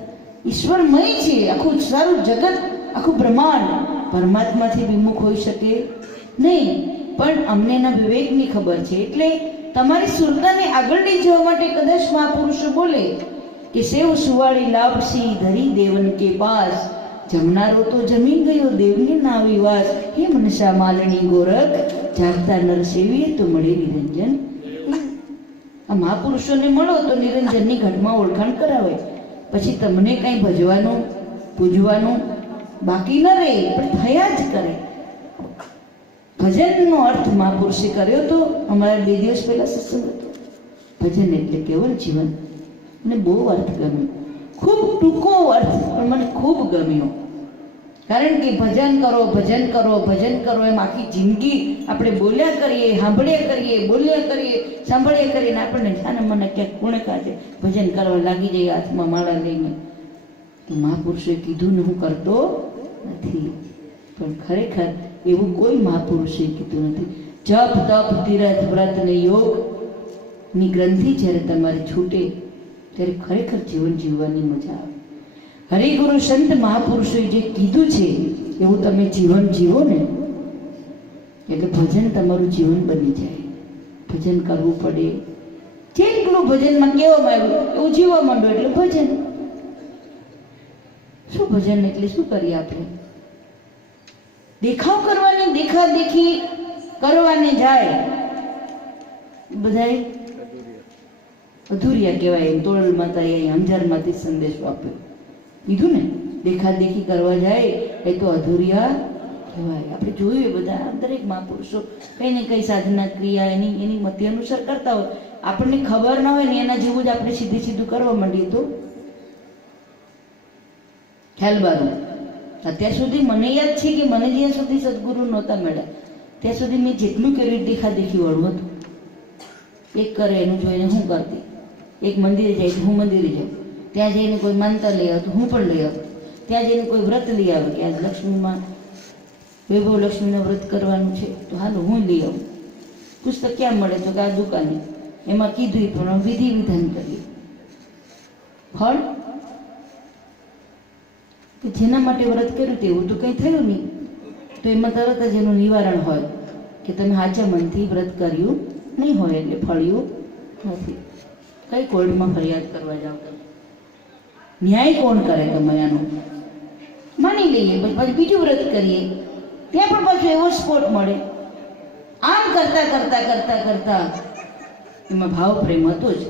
ઈશ્વરમય છે આખું સારું જગત, આખું બ્રહ્માંડ પરમાત્માથી વિમુખ હોઈ શકે નહીં. પણ અમને એના વિવેકની ખબર છે. એટલે તમારી સુરતાને આગળ લઈ જવા માટે કદાચ મહાપુરુષો બોલે કે સેવ સુવાળી લાપસી ધરી દેવન કે પાસ, જમનારો તો જમી ગયો દેવને ના વિવાસ, હે મનસા માલણી ગોરખ જાગતા નર સેવીએ તો મળે નિરંજન. આ મહાપુરુષોને મળો તો નિરંજનની ઘટમાં ઓળખાણ કરાવે. પછી તમને કંઈ ભજવાનું પૂજવાનું બાકી ન રહે, પણ થયા જ કરે. ભજનનો અર્થ મહાપુરુષે કર્યો તો અમારા 2 દિવસ પહેલા સત્સંગ હતો. ભજન એટલે કેવલ જીવન. મને બહુ અર્થ ગમ્યો, ખૂબ ટૂંકો અર્થ પણ મને ખૂબ ગમ્યો. કારણ કે ભજન કરો ભજન કરો ભજન કરો એમ આખી જિંદગી આપણે બોલ્યા કરીએ, સાંભળ્યા કરીએ, બોલ્યા કરીએ, સાંભળ્યા કરીએ ને આપણને જાને મને ક્યાંક કોણે કાઢે ભજન કરવા લાગી જાય હાથમાં માળા લઈને. તો મહાપુરુષોએ કીધું ને હું કરતો નથી. પણ ખરેખર એવું કોઈ મહાપુરુષે કીધું નથી. જપ તપ તીરથ વ્રત ને યોગ ની ગ્રંથિ જ્યારે તમારે છૂટે ત્યારે ખરેખર જીવન જીવવાની મજા આવે. હરિગુરુ સંત મહાપુરુષોએ જે કીધું છે એવું તમે જીવન જીવો ને એટલે ભજન તમારું જીવન બની જાય. ભજન કરવું પડે. જેટલું ભજનમાં કહેવામાં આવ્યું એવું જીવવા માંડો એટલે ભજન. શું ભજન એટલે શું કરીએ આપણે? દેખાવ કરવાની, દેખા દેખી કરવાને જાય બધાય અધૂરિયા કહેવાય. એમ તોરલ માતાએ અંજારમાંથી સંદેશો આપ્યો, કીધું ને દેખા દેખી કરવા જાય એ તો અધૂરિયા કહેવાય. આપણે જોયું બધા દરેક મહાપુરુષો કંઈ ને કંઈ સાધના ક્રિયા એની મધ્ય અનુસાર કરતા હોય. આપણને ખબર ના હોય ને એના જેવું જ આપણે સીધું કરવા માંડીએ તો ખ્યાલ બારું. અત્યાર સુધી મને યાદ છે કે મને જ્યાં સુધી સદગુરુ નહોતા મળ્યા ત્યાં સુધી મેં જેટલું કર્યું દેખા દેખી વાળું હતું. એક કરે એનું જોઈને હું કરતી. એક મંદિરે જાય તો હું મંદિરે જાઉં, ત્યાં જઈને કોઈ માનતા લઈ આવતું હું પણ લઈ આવતું. ત્યાં જઈને કોઈ વ્રત લઈ આવે કે આજ લક્ષ્મીમાં વૈભવ લક્ષ્મીનું વ્રત કરવાનું છે તો હાલો હું લઈ આવું. પુસ્તક ક્યાં મળે તો કે આ દુકાને, એમાં કીધું પણ વિધિ વિધાન કરીએ. ફળ કે જેના માટે વ્રત કર્યું તેવું તો કંઈ થયું નહીં તો એમાં તરત જ એનું નિવારણ હોય કે તમે સાચા મનથી વ્રત કર્યું નહીં હોય એટલે ફળ્યું નથી. કઈ કોર્ટમાં ફરિયાદ કરવા જાવ તમે? ન્યાય કોણ કરે તમે આનો? માની લઈએ પછી બીજું વ્રત કરીએ ત્યાં પણ પાછું એવો સ્પોટ મળે. આમ કરતા કરતા કરતા કરતા એમાં ભાવ પ્રેમ હતો જ,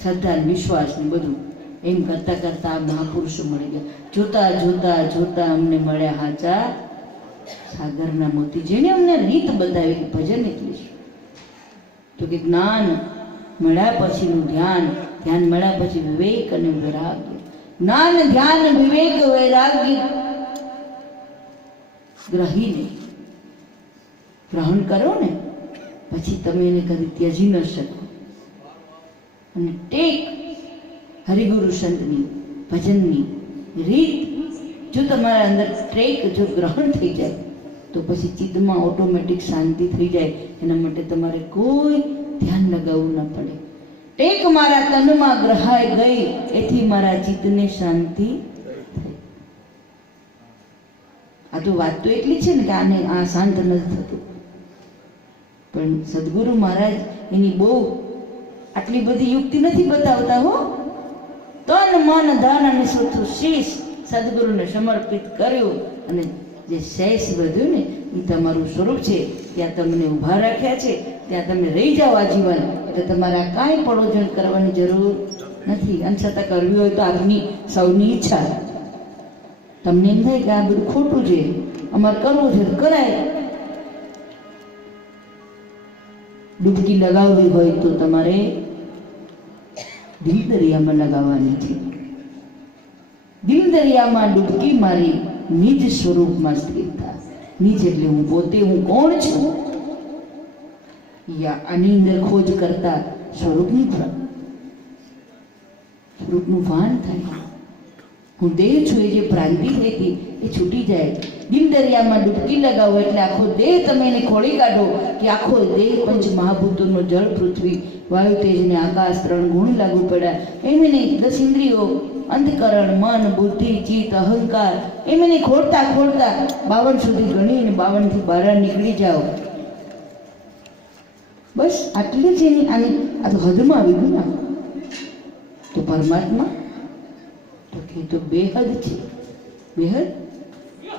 શ્રદ્ધા વિશ્વાસ ને બધું. એમ કરતા કરતા આ મહાપુરુષો મળી ગયા. જોતા જોતા જોતા અમને મળ્યા હાચા સાગરના મોતી, જેને અમને રીત બતાવી. ભજન એટલે શું? તો કે જ્ઞાન મળ્યા પછીનું ધ્યાન, ધ્યાન મળ્યા પછી વિવેક અને વૈરાગ્ય. જ્ઞાન ધ્યાન વિવેક વૈરાગ્ય ગ્રહીને ગ્રહણ કરો ને પછી તમે એને કદી ત્યજી ન શકો. અને ટેક હરિગુરુ સંતની ભજનની રીત જો તમારા અંદર ટ્રેક જો ગ્રહણ થઈ જાય તો પછી ચિત્તમાં ઓટોમેટિક શાંતિ થઈ જાય. એના માટે તમારે કોઈ ધ્યાન લગાવવું ન પડે. ટેક મારા તનમાં ગ્રહાય ગઈ એથી મારા ચિત્તને શાંતિ થઈ. આ તો વાત તો એટલી છે ને કે આને આ શાંત નથી થતું, પણ સદગુરુ મહારાજ એની બહુ આટલી બધી યુક્તિ નથી બતાવતા હો. તન મન ધન અને ચોથું શીશ સદગુરુને સમર્પિત કર્યું અને જે શેષ વધ્યું ને એ તમારું સ્વરૂપ છે. ત્યાં તમને ઊભા રાખ્યા છે, ત્યાં તમે રહી જાઓ આજીવન. એટલે તમારે કાંઈ પડોજણ કરવાની જરૂર નથી. અને છતાં કરવી હોય તો આપની સૌની ઈચ્છા. તમને એમ થાય કે આ બધું ખોટું છે, અમારે કરવું છે તો કરાય, ડૂબકી લગાવવી હોય તો તમારે દિલ દરિયામાં લગાવવાની છે. દિલ દરિયામાં ડૂબકી મારી નિજ સ્વરૂપમાં સ્થિર થા. નિજ એટલે હું પોતે, હું કોણ છું, યા આની અંદર ખોજ કરતા સ્વરૂપનું ભાન થાય. હું દેહ છું, એ જે ભ્રાંતિ થઈ હતી એ છૂટી જાય. દિલ દરિયામાં ડૂબકી લગાવો એટલે આખો દેહ તમે એને ખોળી કાઢો કે આખો દેહ પંચ મહાભૂતોનો જળ, પૃથ્વી, વાયુ, તેજ ને આકાશ 3 ગુણ લાગુ પડ્યા. એમ નહીં 10 ઇન્દ્રિયો, અંતકરણ, મન, બુદ્ધિ, ચિત્ત, અહંકાર, એમ એને ખોડતા ખોડતા 52 સુધી ગણીને 52 થી બહાર નીકળી જાઓ. બસ આટલી જ એની આની આ તો હદમાં આવી ગયું ને. તો પરમાત્મા તો કે તો બેહદ છે. બેહદ,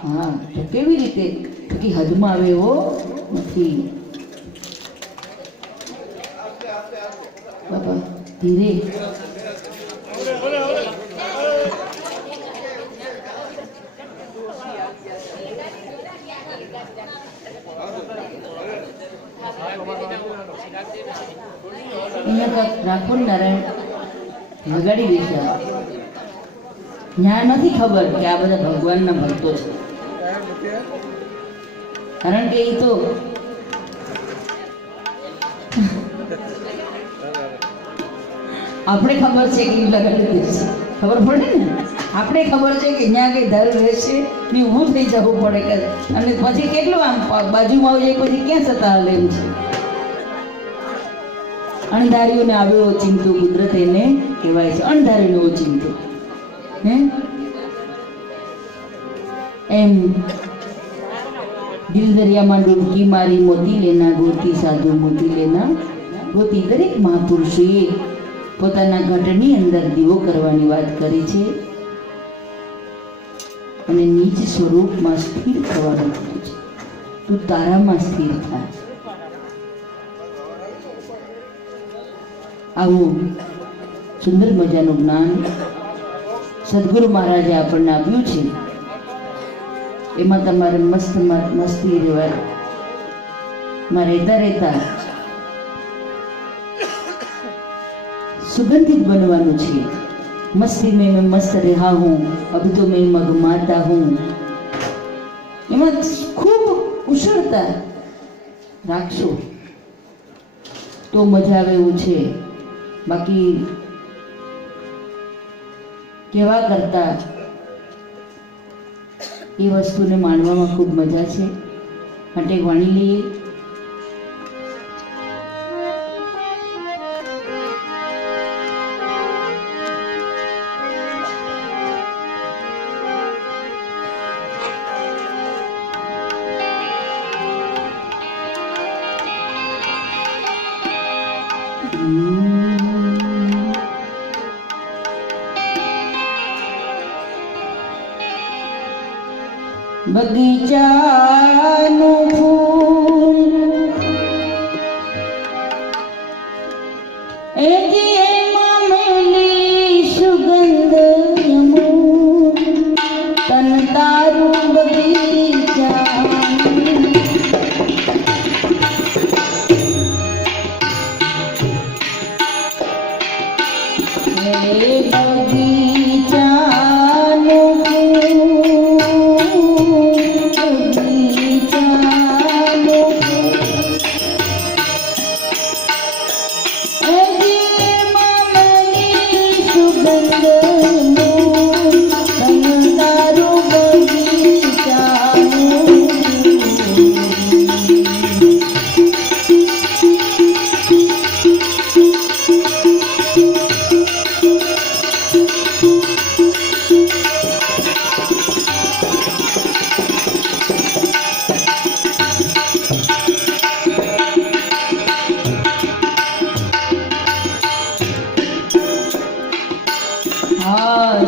હા. તો કેવી રીતે? તો કે હદમાં આવે એવો નથી. બાપા ધીરે. અહીંયા રાખો ને નારાયણ, લગાડી દેશે. ત્યાં નથી ખબર કે આ બધા ભગવાનના ભક્તો છે, કારણ કે એ તો આપણે ખબર છે કે લગાડી દેશે, ખબર પડે ને. આપણે ખબર છે કે ત્યાં કઈ ધારું રહેશે ને ઊભું થઈ જવું પડે, અને પછી કેટલું આમ બાજુમાં આવી જાય પછી ક્યાં સતા હાલે એમ છે. અણધાર્યોને આવ્યો ચિંતુ, કુદરત એને કહેવાય છે. અણધાર્યોને ચિંતુ હે એમ. દિલ દરિયામાં ડૂબકી મારી મોતી લેના ગોતી, સાધુ મોતી લેના ગોતી. દરેક મહાપુરુષોએ પોતાના ઘટની અંદર દીવો કરવાની વાત કરી છે અને નીચ સ્વરૂપમાં સ્થિર થવાનું કહ્યું છે. તું તારામાં સ્થિર થા. આવું સુંદર મજાનું જ્ઞાન સદગુરુ મહારાજે આપણને આપ્યું છે. એમાં તમારે મસ્ત મસ્તી રહેવામાં રહેતા સુગંધિત બનવાનું છે. મસ્તી મેં મસ્ત રહ્યા હું, અભી તો મેં મગમાતા હું. એમાં ખૂબ કુશળતા રાખશો તો મજા આવે એવું છે. બાકી કેવા કરતા એ વસ્તુને માણવામાં ખૂબ મજા છે. માટે વાણી લઈએ. બગીચાનું ફૂલ એમાં મેલી સુગંધ અમૂલ, તન તારું બગીચા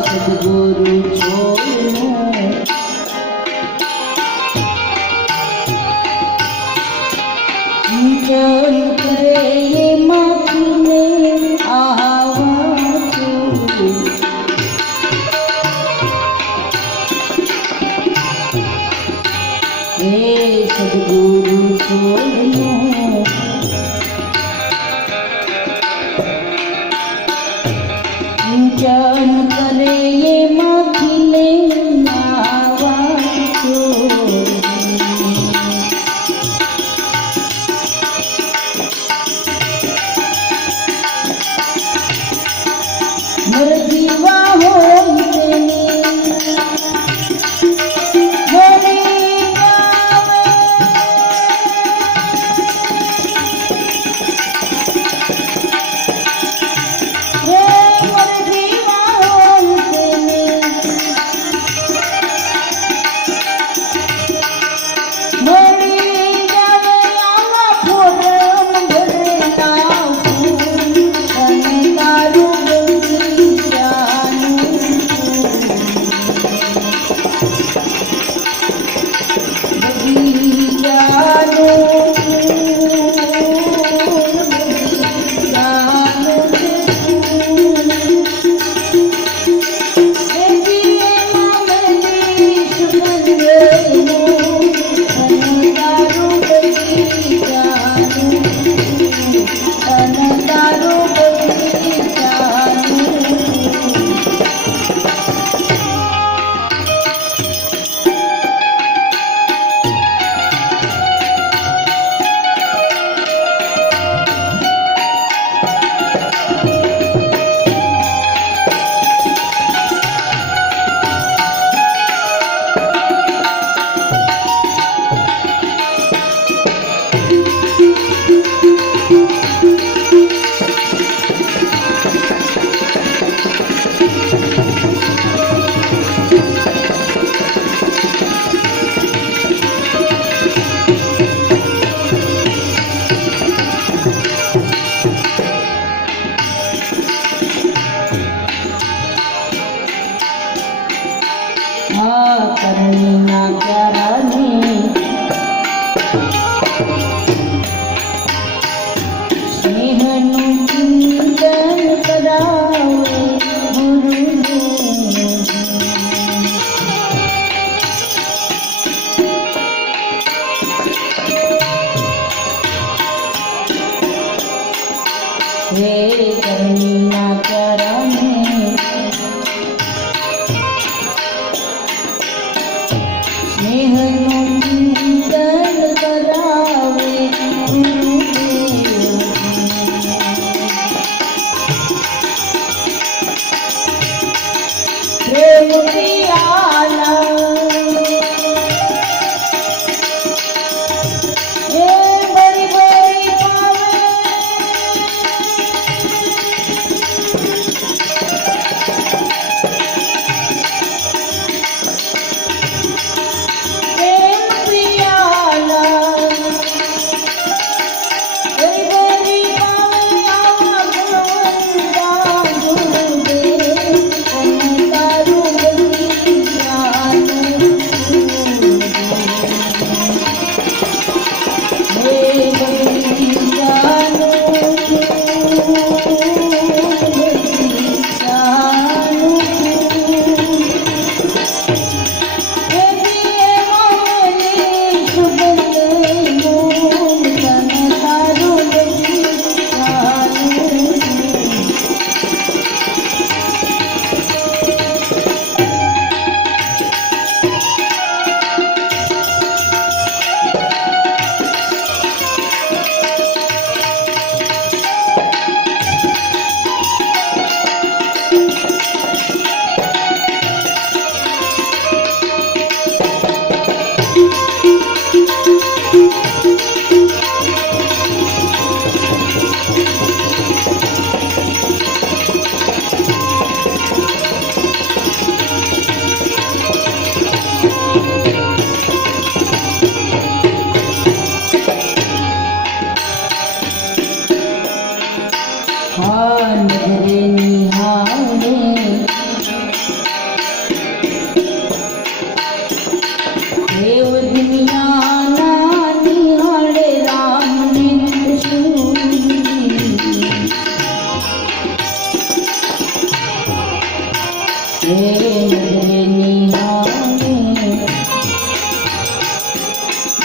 સદગુરુ છોડનું ચલ કરે માથીને આવા હે સદગુરુ છોડનું ના કારણે સ્નેહનું ચિંતન કરાવે પ્રેમ પિયાલા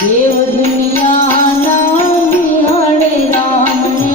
દેવ દુનિયાના નિહાળે રામને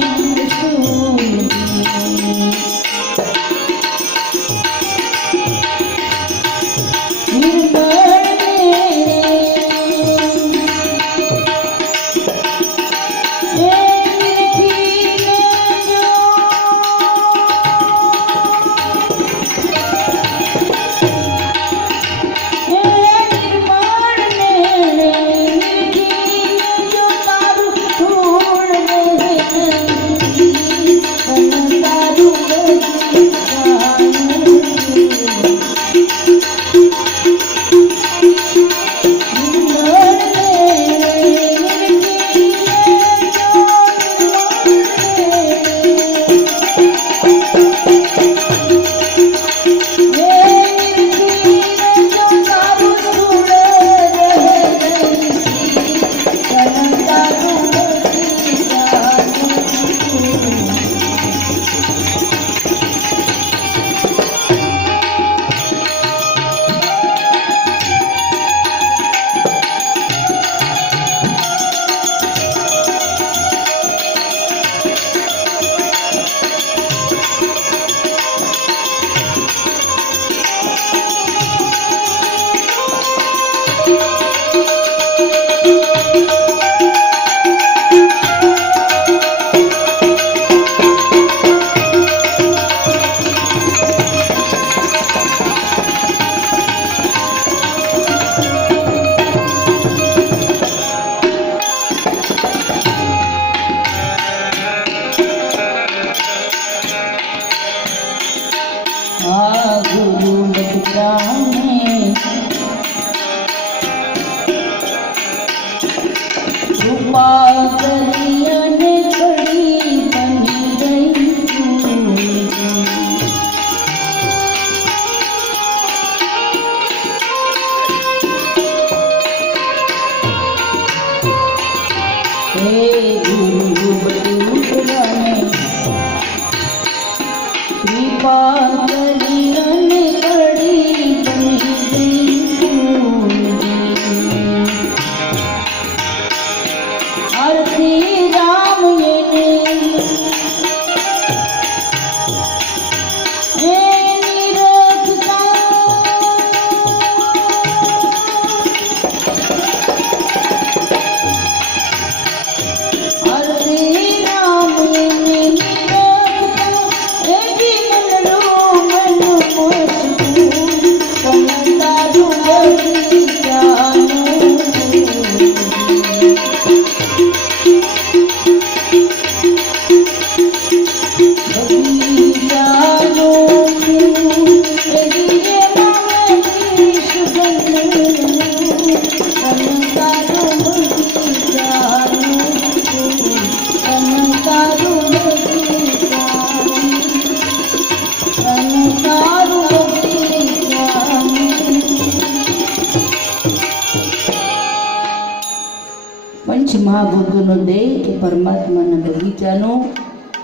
મહાભૂતોનો દેહ કે પરમાત્માના બગીચાનો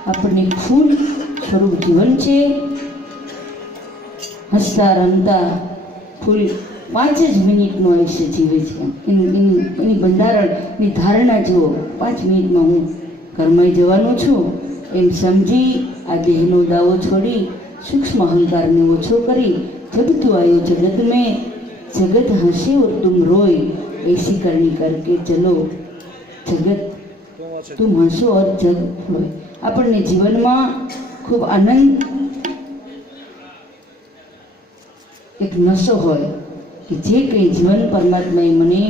આપણને ફૂલ સ્વરૂપ જીવન છે. હસતા રમતા ફૂલ 5 જ મિનિટનું આયુષ્ય જીવે છે. એની બંધારણની ધારણા જુઓ, 5 મિનિટમાં હું કર્માઈ જવાનું છું એમ સમજી આ દેહનો દાવો છોડી સૂક્ષ્મ અહંકારને ઓછો કરી જગતું આયો જગત મેં जगत हंसे और तुम रोए ऐसी करनी करके चलो जगत तुम हंसो और जग रोए. આપણને જીવનમાં ખૂબ આનંદ એક નશો હોય કે જે કંઈ જીવન પરમાત્માએ મને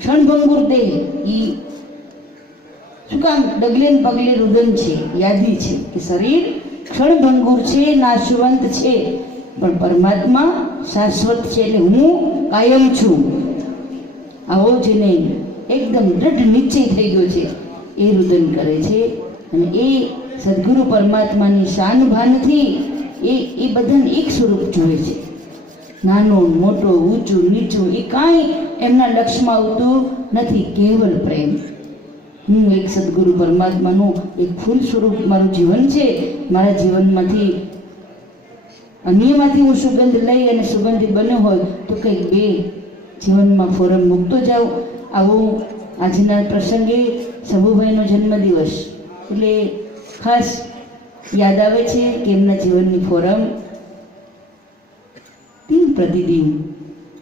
ક્ષણભંગુર દેહ એ શું કામ ડગલે ને પગલે રુદન છે, યાદી છે કે શરીર ક્ષણભંગુર છે, નાશવંત છે, પણ પરમાત્મા શાશ્વત છે. એટલે હું કાયમ છું. આવો જેને એકદમ દૃઢ નિશ્ચય થઈ ગયો છે એ રુદન કરે છે. અને એ સદગુરુ પરમાત્માની શાન ભાનથી એ બધાને એક સ્વરૂપ જોવે છે. નાનો મોટો ઊંચું નીચું એ કાંઈ એમના લક્ષ્યમાં આવતું નથી. કેવલ પ્રેમ. હું એક સદગુરુ પરમાત્માનું એક ફૂલ સ્વરૂપ મારું જીવન છે. મારા જીવનમાંથી અન્યમાંથી હું સુગંધ લઈ અને સુગંધી બન્યો હોય તો કંઈક બે જીવનમાં ફોરમ મૂકતો જાઉં. આવું આજના પ્રસંગે શંભુભાઈનો જન્મદિવસ એટલે ખાસ યાદ આવે છે કે એમના જીવનની ફોરમ પ્રતિદિન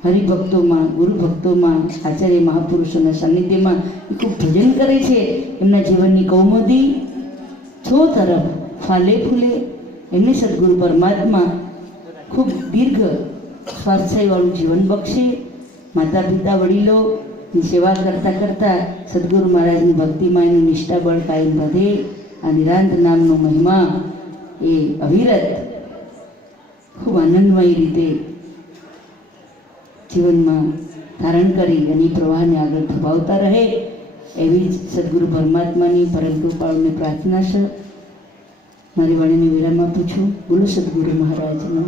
હરિભક્તોમાં, ગુરુભક્તોમાં, આચાર્ય મહાપુરુષોના સાનિધ્યમાં એ ખૂબ ભજન કરે છે. એમના જીવનની કૌમુદી છો તરફ ફાલે ફૂલે. એમને સદગુરુ પરમાત્મા ખૂબ દીર્ઘ સ્વાસ્થ્યવાળું જીવન બક્ષે. માતા પિતા વડીલોની સેવા કરતાં કરતાં સદગુરુ મહારાજની ભક્તિમાં એનું નિષ્ઠાબળ કાયમ વધે. આ નિરાંત નામનો મહિમા એ અવિરત ખૂબ આનંદમય રીતે જીવનમાં ધારણ કરી અને પ્રવાહને આગળ ધપાવતા રહે એવી જ સદગુરુ પરમાત્માની પરમ કૃપાળુને પ્રાર્થના છે. મારી વાણીને વિરામ આપું છું. બોલો સદગુરુ મહારાજનો.